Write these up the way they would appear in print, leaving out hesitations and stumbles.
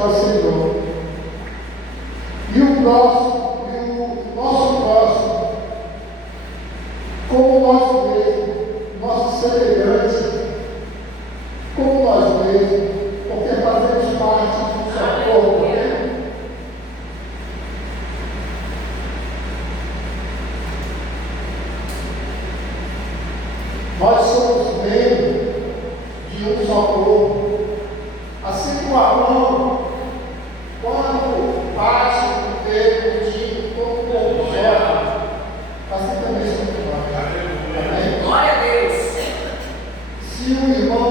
ao Senhor. E o próximo, semelhante como nós mesmos, porque fazemos parte de um só corpo, né? Nós somos membros de um só corpo. Assim como a mão, quando parte do dedo de todo o corpo só, assim também somos nós. Amém? Glória a Deus. Se um irmão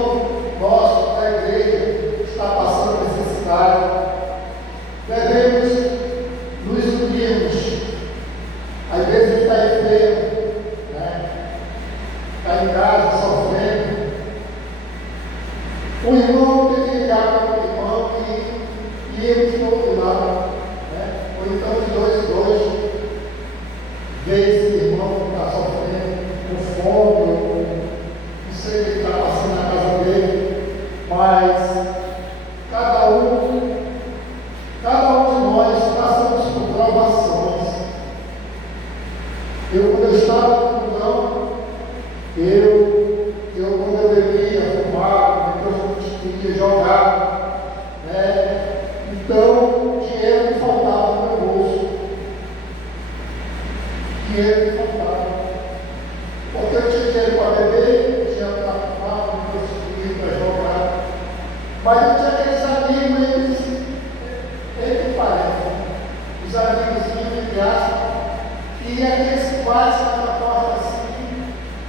nosso da igreja está passando necessidade, devemos nos unirmos. A igreja está enferma, né? Está em casa sofrendo. O irmão tem que ligar para o irmão e irmos todos lá, né? Ou então de dois em dois, ver esse irmão que está sofrendo com fome, não sei o que está passando na casa dele, mas cada um de nós passamos por provações. Quando eu estava no fundão, quando eu bebia, fumava, depois eu queria jogar, né? Então, dinheiro me faltava no meu bolso. Dinheiro me faltava. Porque eu tinha dinheiro para beber, tinha para fumar, não conseguia para jogar. Mas eu tinha aqueles amigos, eles parecem, os amigos entre aspas, e aqueles que passam na porta assim,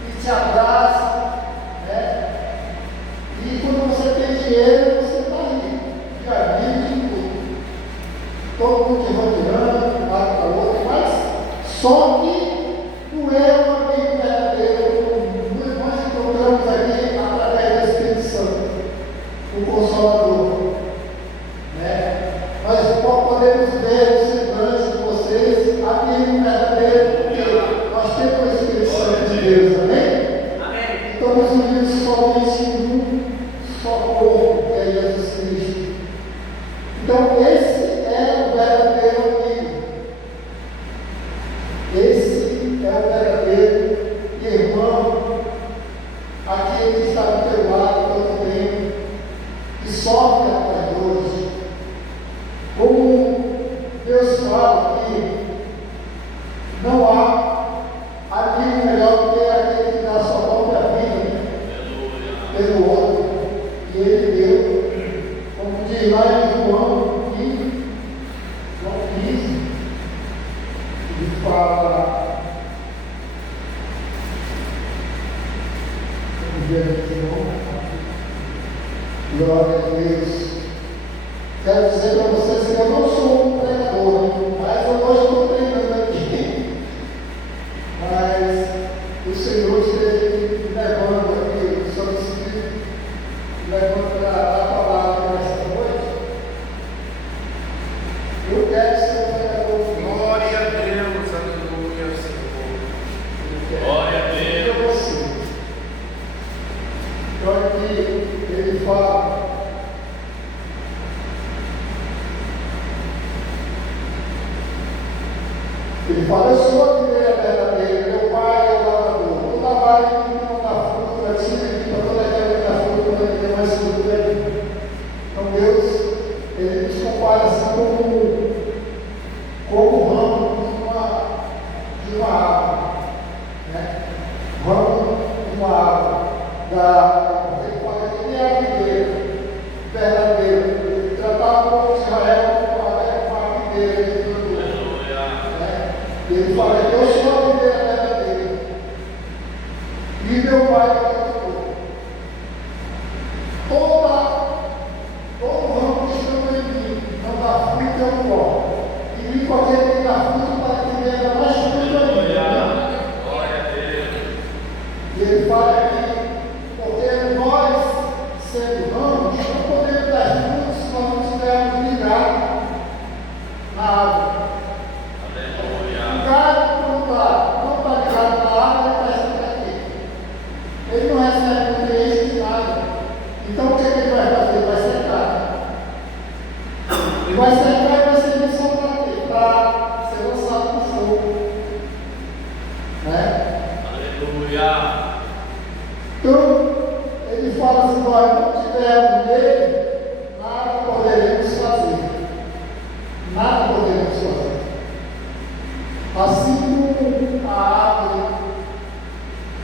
e te abraçam, né? E quando você tem dinheiro, você está rico, de amigos e tudo. Todo mundo te rodeando, de um lado para o outro, mas só que não é um amigo verdadeiro. Nós encontramos aqui através do Espírito Santo, o Consolador, né? Nós podemos ver o semblante de vocês, amigo verdadeiro, porque nós temos o Espírito Santo de Deus, amém? Amém. Estamos unidos somente em um só corpo, que é Jesus Cristo. Então, esse é o verdadeiro amigo. Esse é o verdadeiro irmão, aquele que está do teu lado todo tempo, que sofre atrás de hoje. Como Deus fala que não há amigo melhor do que aquele que dá a sua própria vida pelo outro. E ele deu, como diz lá em João 15, ele fala, glória a Deus. Quero dizer para vocês que eu não sou um pregador, mas eu hoje estou treinando aqui. Mas o Senhor esteve me levando aqui, o Senhor Espírito, levando a palavra nessa noite. Eu quero ser um pregador. Glória a Deus, aleluia, Senhor. Glória a Deus. Eu você. Então aqui ele fala. Ele fala, eu sou a videira verdadeira, meu pai é o lavrador. Toda vara que não dá fruto, eu tiro aqui para toda aquela que dá fruto, para que tenha mais fruto dele. Então Deus, ele nos compara assim como o ramo de uma árvore, né? Ramo de uma árvore. Ele fala que nem a videira verdadeira. Ele tratava o povo de Israel com a videira de tudo. Ele fala que eu sou a videira verdadeira e meu pai é o agricultor. Todo ramo que está em mim não dá fruto, eu corto. E limpo aquele que dá fruto para que venha mais fruto ainda. E ele fala que, porque nós, sendo ramos, não podemos dar frutos se nós não estivermos ligados na água. O cara, quando não está ligado na água, ele está sempre aqui. Ele não recebe nutrientes de nada. Então o que ele vai fazer? Ele vai secar. Ele vai secar e vai servir só para quê? Para Assim como a árvore,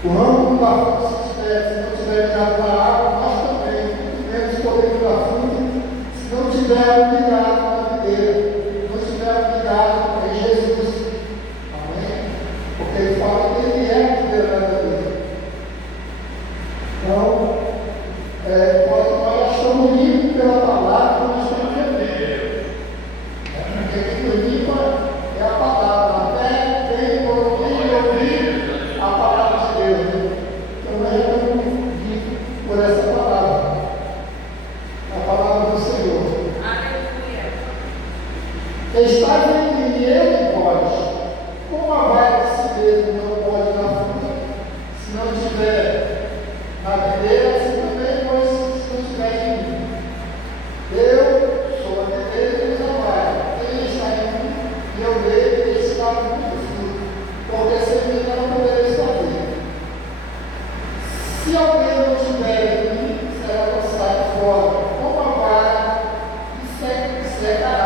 o ramo da fruta, se não tiver ligado na água, nós também, muito menos podemos dar fruto, se não tiver ligado na videira, não tiver ligado em Jesus. Amém? Porque ele fala que ele é a videira verdadeira. Então, nós estamos limpos pela palavra, nós estamos vivendo. Porque quem nos limpa é a palavra. Até vem por ouvir a palavra de Deus. Então, nós estamos limpos por essa palavra. A palavra do Senhor. Aleluia. Está entre eu e vós. Como a vara de si mesmo não pode dar fruto, se não tiver na videira, assim também, pois se não tiver em mim. Eu sou a videira e a vara. Quem está em mim e eu nele, ele está muito fruto, porque sem mim não podereis fazer. Se alguém não estiver em mim, será lançado fora, como a vara, e secará.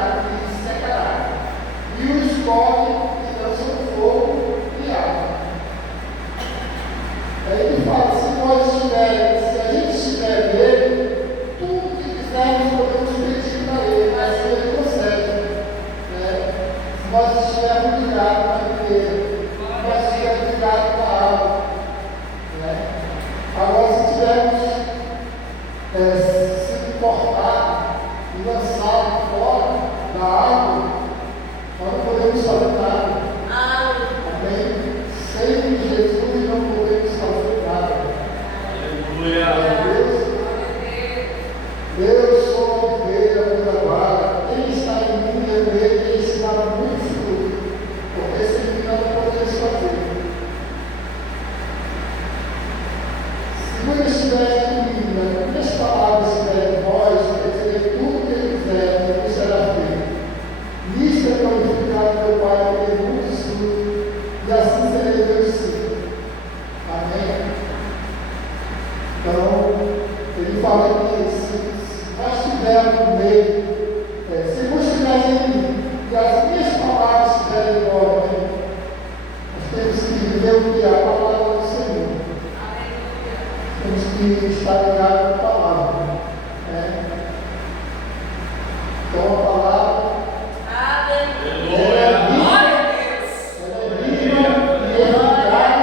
E o escolhe e lança no fogo e água. Aí ele fala, se a gente estiver nele, tudo que quisermos podemos pedir para ele, mas ele concede. Se nós estivermos ligados na videira, se nós estivermos ligados na água. Agora, se tivermos sido cortados e lançados fora da água, nós não podemos fazer nada. Amém? Sem Jesus não podemos fazer nada. Eu sou a videira da vara. Quem está em mim e eu nele, ele está muito fruto. Porque sem mim não podemos fazer. Se não estiver em mim, nas minhas palavras estiverem em vós, pedirei tudo que ele quiser, e ele será feito. Nisto é glorificado meu Pai, porque ele muitos frutos, e assim serei meu discípulo. Amém? Então, ele fala que se nós estivermos no meio, se não estiver em mim, e as minhas palavras estiverem em vós, nós temos que viver o que é a palavra do Senhor. Temos que estar ligados na palavra. Então a palavra ela é viva e eficaz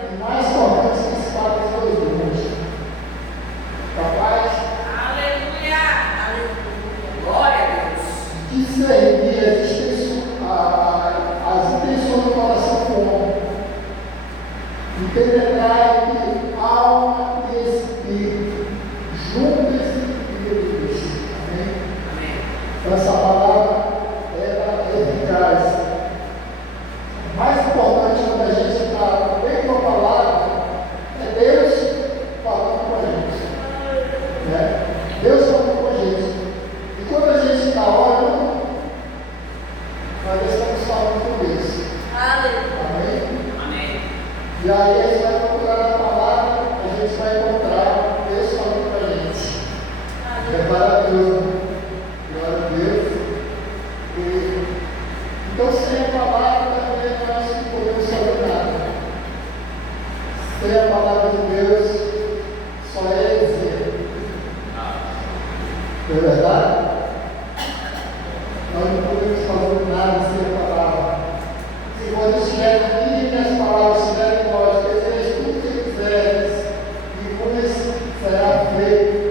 e mais cortante que espada de dois gumes. Capaz de discernir as intenções do coração do homem, de penetrar entre alma e espírito, juntas e livres. Amém? Então, essa palavra ela é eficaz. Mais importante quando a gente está bem com a palavra é Deus falando com a gente. Deus falando com a gente. E quando a gente está orando, nós estamos falando com Deus. Amém? E aí a gente vai procurar a palavra, a gente vai encontrar Deus falando com a gente. É maravilhoso. Glória a Deus. Então, sem a palavra também nós não podemos fazer nada. Sem a palavra de Deus, só é heresia. Não é verdade? Nós não podemos fazer nada sem a palavra. Se quando estiver aqui, que as palavras estiverem em nós, desejo tudo que quiseres, e com isso será feito.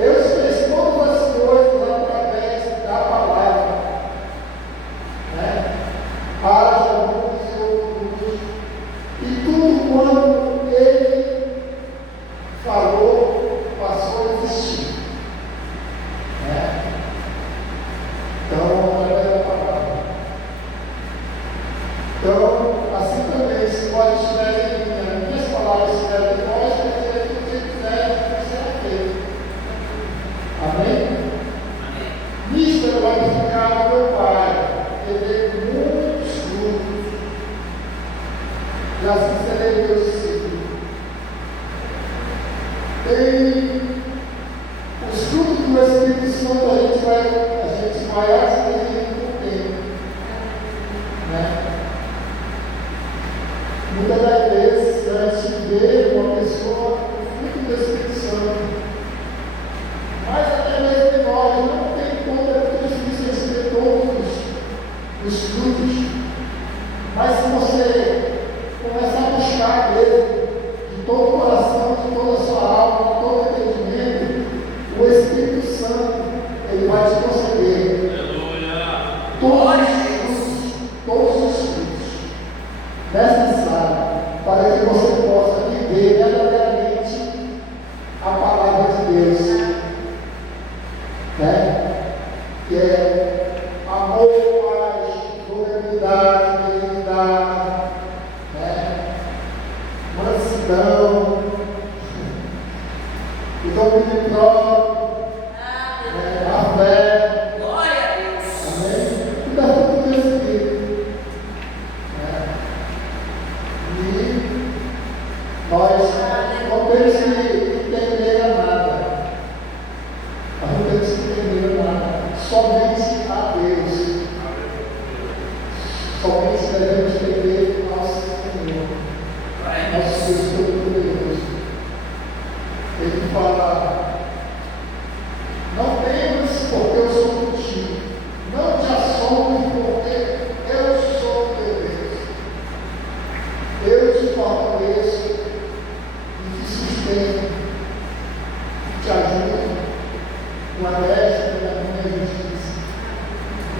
Deus fez todas as coisas através da palavra. Para alguns e outros. E tudo quanto ele falou, passou a existir. Então, através da palavra. Então, assim também, se nós estiverem em mim, as minhas palavras estiverem em nós, pedirei tudo que quiser, será feito. Amém? Nisto é glorificado meu Pai, que dê muitos frutos, e assim serei meu discípulo. Tem os frutos do Espírito Santo, a gente vai adquirir com o tempo.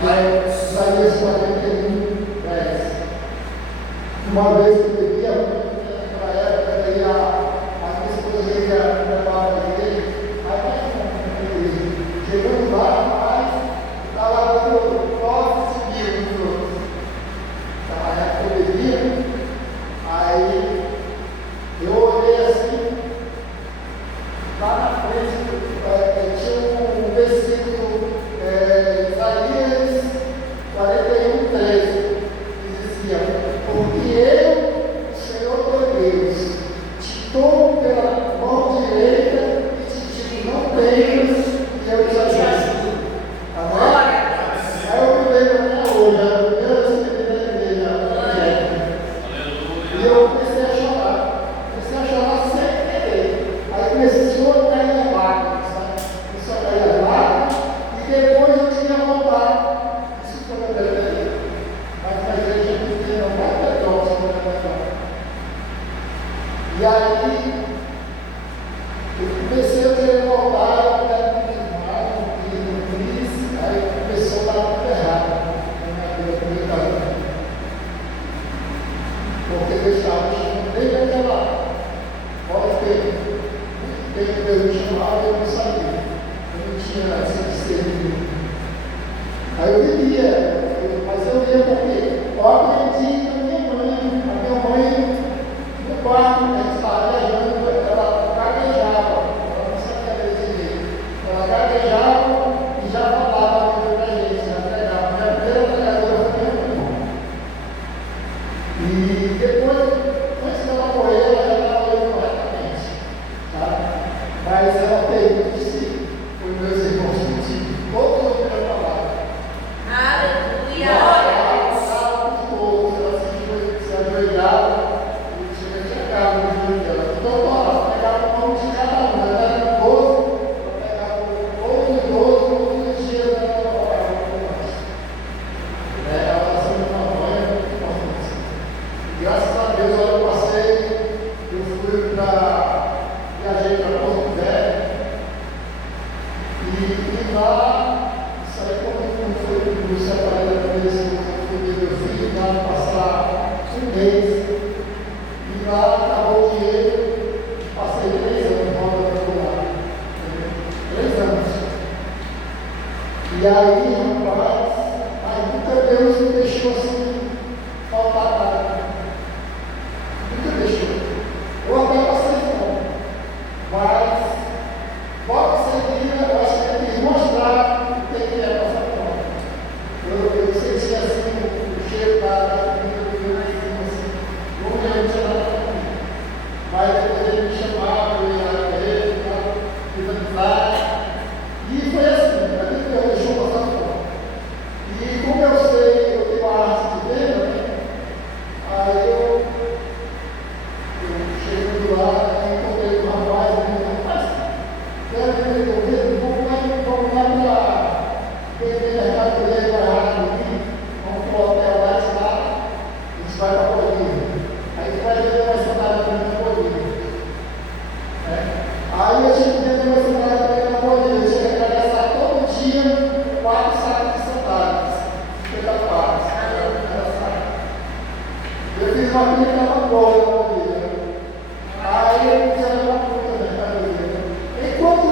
Isaías 41, 10. Uma vez que eu vivia, naquela época, daí a minha esposa ia levar a igreja, aí chegando lá, mas estava dando 9 segundos. Na época eu bebia, aí eu olhei assim, lá na frente, tinha um versículo, Isaías 41, 13, que dizia: porque eu, o Senhor teu Deus, te tomo pela mão direita e te digo: não temas, que eu te ajudo. Amém? Aí eu me lembro até hoje, a primeira vez que eu entrei na igreja, e eu comecei a chorar sem querer. Aí começou a cair as lágrimas, sabe? Começou a cair as lágrimas, e depois eu tinha vontade. Isso foi na verdade. Mas na igreja não tem nada melhor que isso. E aí, eu comecei a ter vontade, eu quero me queimar, não quis, aí começou a dar tudo errado na minha vida comunitária. Porque eu deixava desde aquela hora que Deus me chamava, eu não sabia. Eu não tinha esse discernimento. Aí eu vivia, mas eu via porque eu aprendi com a minha mãe, no quarto, a gente estava viajando, ela gaguejava, ela não sabia ler direito. Ela gaguejava e já falava a Bíblia para a gente, já pregava. Minha primeira pregadora foi minha mãe. E depois, antes dela morrer, ela já estava lendo corretamente. Tá? Mas ela pergunta se os meus irmãos contigo, todos ouviram a palavra. Aleluia! Ela se ajoelhava e tinha acabado no joelho dela. Então, ela pegava o nome de cada um, ela era 12, ela pegava todos os dias ela orava com nós. Ela sendo uma mãe muito importante. Graças a Deus, eu passei, viajei para Porto Velho, e lá, isso aí quando foi me separei da minha esposa, fui ver meu filho, lá passar um mês, e lá acabou o dinheiro, passei 3 anos rodando lá, 3 anos. E aí, rapaz, nunca Deus me deixou assim, faltar nada. Nunca deixou. Eu até passei fome. Mas, logo em seguida, eu acho que eu quis mostrar o que é passar fome. Eu senti assim, o cheiro da comida do meu vizinho, assim, não tinha nada para comer. Mas depois ele me chamava, eu ia lá para ele, fiz amizade. E foi assim, a mim Deus deixou passar fome. E como eu sei, eu tenho a arte de venda, né? Aí eu chego lá e encontrei com um rapaz, e ele falou: quero vender o dedo, vamos lá para vender mercadoria barata aqui, vamos para o hotel lá, a gente vai para a Bolívia. Aí vai vender uma sandália para mim na Bolívia. Aí eu tinha que vender uma sandália para mim na Bolívia, eu tinha que atravessar todo dia 4 sacos de sandálias, 50 pares. Eu fiz uma clínica na boa na Bolívia. Aí eu fiz uma puta mercadoria. Enquanto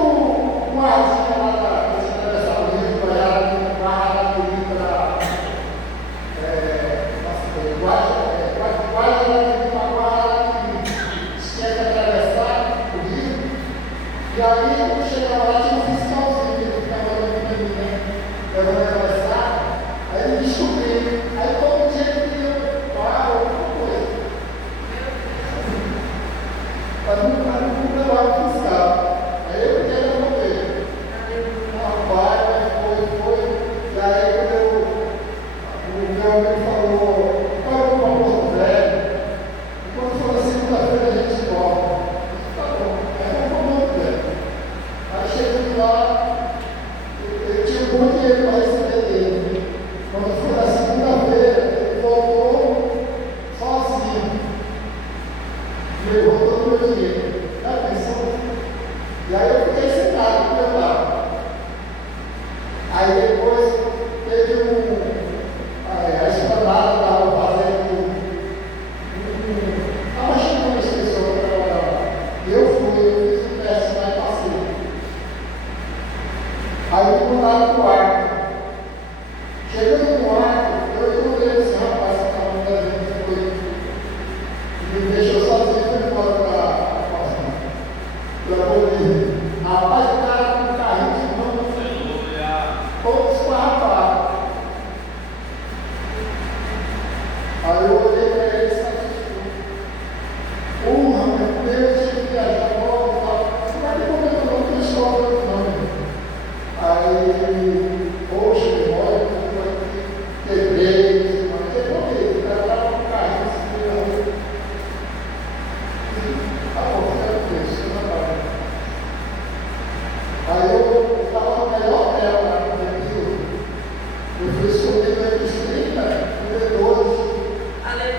uma arzinha lá da gente atravessar o rio, para ela barra do rio para tinha que atravessar o rio. E aí, quando chegava lá, tinha um fiscalzinho que ficava olhando para mim, né? Eu vou atravessar. Aí ele descobriu. Aí todo dia ele queria parar alguma coisa. Para não levar o fiscal. Aí eu queria devolver. Rapaz, foi. E aí, quando o meu amigo falou: parou para Porto Velho. E quando for na segunda-feira, a gente volta. Tá bom. Aí vamos para Porto Velho. Aí chegando lá, eu tinha um bom dinheiro para receber dele. Eu fui escolhido entre os 30 vendedores.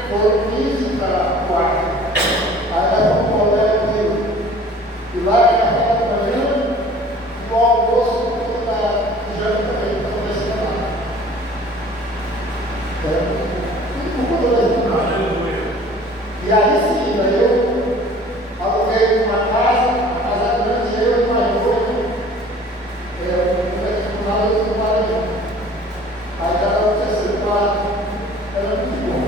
Foram 15 para o quarto. Aí era um colega meu. E lá era café da manhã, e o almoço, o da janta também, está começando lá. E aí sim, daí eu aluguei uma casa, grande, eu e mais dois, nada do trabalho. Aí cada um terceiro quarto, era muito bom.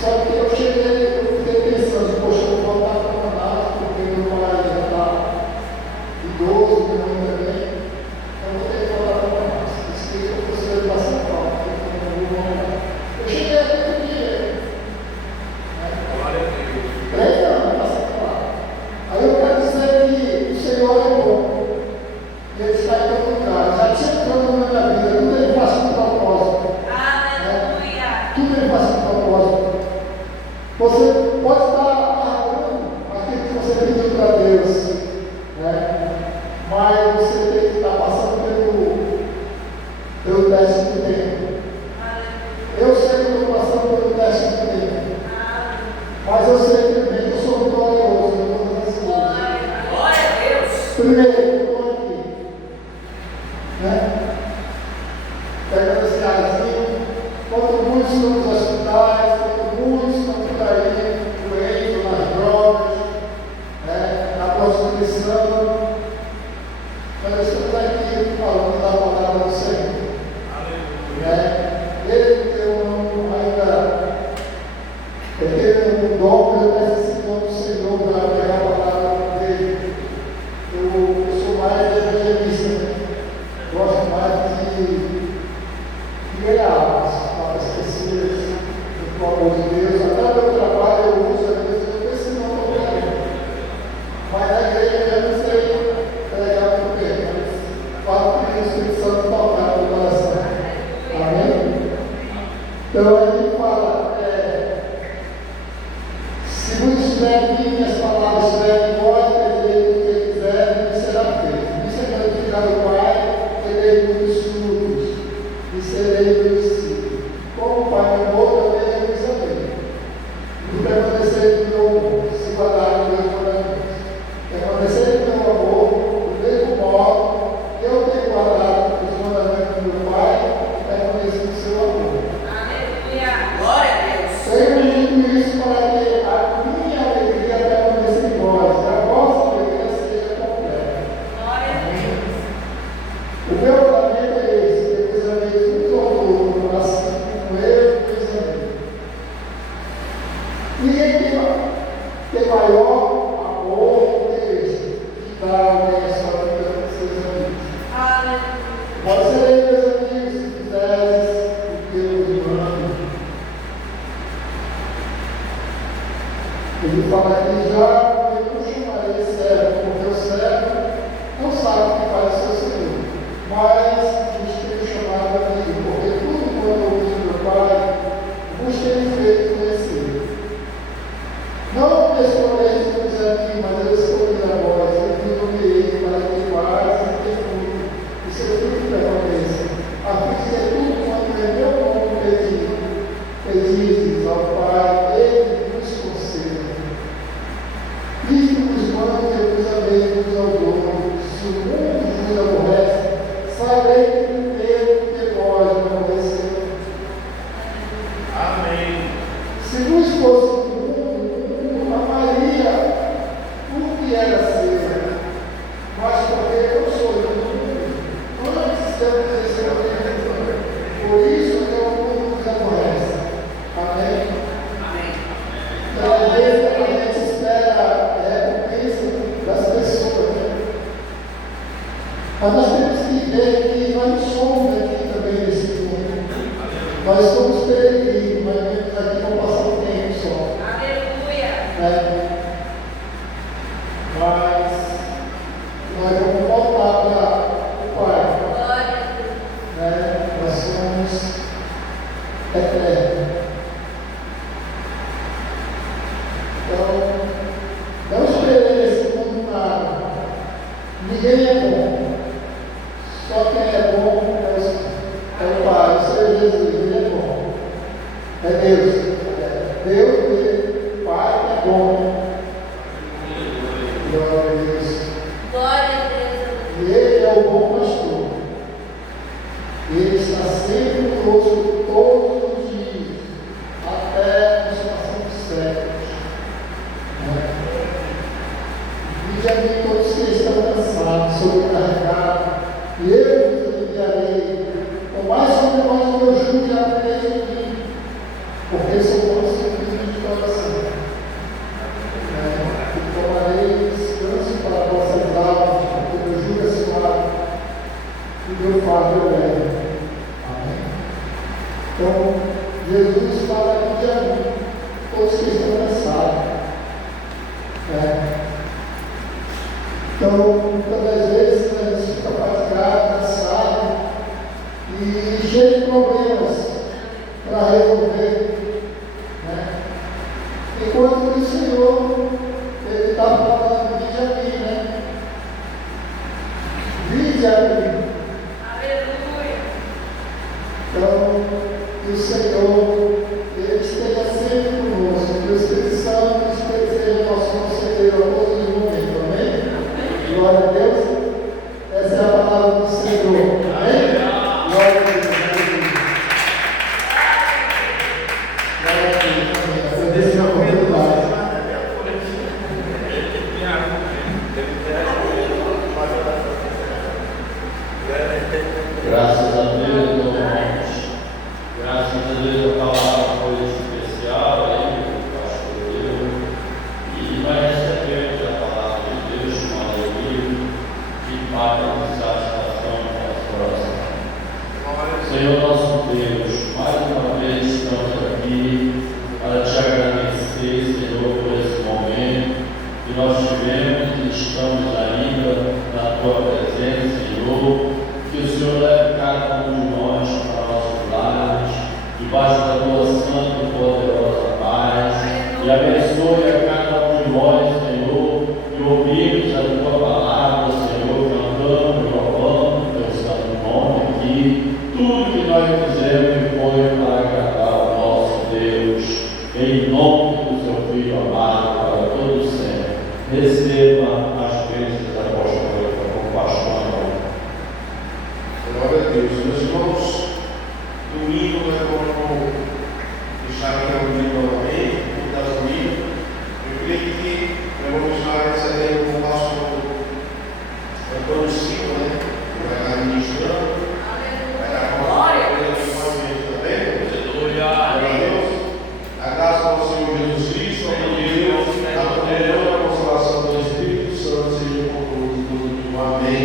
Só que eu fiquei pensando, poxa, eu vou voltar para o Manaus, porque meu pai já está idoso, minha mãe também, eu vou ter que voltar para o Manaus. Isso que eu fosse para São Paulo, porque eu não vou voltar. Eu cheguei aquele dia. Glória a Deus. 3 anos passando lá. Aí eu quero dizer que o Senhor é bom. E Ele está em todo lugar. Já tinha plano na minha vida. Tudo Ele faz com propósito. Aleluia. Tudo Ele faz com propósito. Você pode estar arrumando aquilo que você pediu para Deus. Mas você tem que estar passando pelo teste do tempo. Eu sei que eu estou passando pelo teste do tempo. Mas eu sei também que eu sou vitorioso em todas as coisas. Glória a Deus. Primeiro, eu estou aqui. Pegando esse arzinho, quanto muitos estão nos hospitais, quanto muitos estão por aí, doentes, nas drogas, na prostituição. Nós estamos aqui falando da palavra do Senhor. Ele deu ainda. Ele teve um dom, eu peço esse dom do Senhor para pegar a palavra dele. Eu sou mais evangelista, né? Gosto mais de ganhar almas, para esquecer do amor de Deus. Até o meu trabalho eu uso, às vezes eu preciso não estou ganhando. Mas na igreja eu não sei pregar muito bem, mas falo que o Espírito Santo tocar no coração. Amém? Então ele fala. Se não estiver em mim, minhas palavras estiverem em vós, pedireis o que quiser, e será feito. Isso é glorificar o Pai, terei muitos frutos, e serei meu discípulo. Como o Pai me amou, também eu vos amei. E permanecereis no meu amor, se guardarem os meus mandamentos. Permanecereis no meu amor, do mesmo modo que eu tenho guardado os mandamentos do meu Pai, e permaneço no seu amor. Aleluia. Glória a Deus. Tenho dito isso para que a minha alegria permaneça em vós, e a vossa alegria seja completa. Glória a Deus. O meu mandamento é esse: que vos ameis uns ao outros, assim como eu vos amei. Ninguém tem maior amor do que este, de dar alguém a sua vida para os seus amigos. Aleluia. Vós sereis meus amigos se fizeres o que eu vos mando. Ele fala aqui já, eu não chamarei servo, porque o servo não sabe o que faz o seu senhor, mas vos tenho chamado amigo, porque tudo quanto ouvi do meu Pai, vos tenho feito conhecer. Não me escolheis vos a mim, mas eu escolhi a vós, eu vos nomeei para que vades e tenham fruto, e seu fruto permaneça, a fim de que tudo quanto em meu nome pedizes ao Pai, Ele vos conceda. Isto vos mando que eu vos amei uns aos outros. Se o mundo vos aborrece, sabei primeiro que vós me aborreceu. Amém. Se vos fosse do mundo amaria o que era seu. Mas porque eu sou do mundo, antes de eu exercer o mundo. Por isso que o mundo vos aborrece. Amém? Então, às vezes a gente espera a recompensa das pessoas, mas nós temos que ver que nós não somos aqui também nesse mundo. Nós somos peregrinos, nós vemos aqui para passar um tempo só. Aleluia. Mas nós vamos voltar para o Pai. Glória a Deus. Nós somos eternos. Então, não esperei nesse mundo nada. Ninguém é bom. Só quem é bom é o Pai. Jesus, Ele é bom. É Deus. Deus, Ele, Pai, é bom. Glória a Deus. Glória a Deus. E Ele é o bom pastor. Ele está sempre conosco todos os dias, até a consumação dos séculos. E já vi todos que estão cansados, sobrecarregados, e eu vos aliviarei. Tomai sobre nós o meu jugo e aprendeis de mim, porque sou manso e humilde de coração. E tomarei descanso para vossas almas, porque meu jugo é suave e meu fardo é leve. Amém. Então, Jesus fala aqui de amor, todos que estão cansados. Então, muitas das vezes a gente fica fatigado, cansado e cheio de problemas para resolver. Enquanto que o Senhor, Ele está falando, vinde a mim, né? Vinde a mim. Aleluia. Então, que o Senhor, Ele esteja sempre conosco, que o Espírito Santo esteja nosso conselheiro a todos os momentos, amém? Glória a Deus. Essa é a palavra do Senhor. Amém? Glória a Deus. Glória a Deus. Agradecer a oportunidade. Graças a Deus, meus irmãos. Graças a Deus, a palavra foi especial aí, pastor. E nós recebemos a palavra de Deus com alegria, de paz e satisfação no nosso coração. Senhor nosso Deus, mais uma vez estamos aqui para te agradecer, Senhor, por esse momento que nós tivemos e estamos ainda na tua presença, Senhor. Que o Senhor leve cada um de nós para nossos lares, debaixo da tua santa e poderosa paz, e abençoe a cada um de nós, Senhor, que ouvimos a tua palavra, Senhor, cantando, louvando teu santo nome aqui. Tudo que nós fizemos foi para agradar ao nosso Deus, em nome do seu Filho amado, para todo sempre. Receba as bênçãos apostólicas com pastor. Glória a Deus. Meus irmãos, domingo nós vamos estar reunindo novamente, no da família. Eu creio que nós vamos estar recebendo o pastor Antônio Silva, né? Que vai estar ministrando. Vai estar com a gente também. Glória a Deus. A graça do Senhor Jesus Cristo, a Deus, a comunhão e a consolação do Espírito Santo seja com todos. Amém.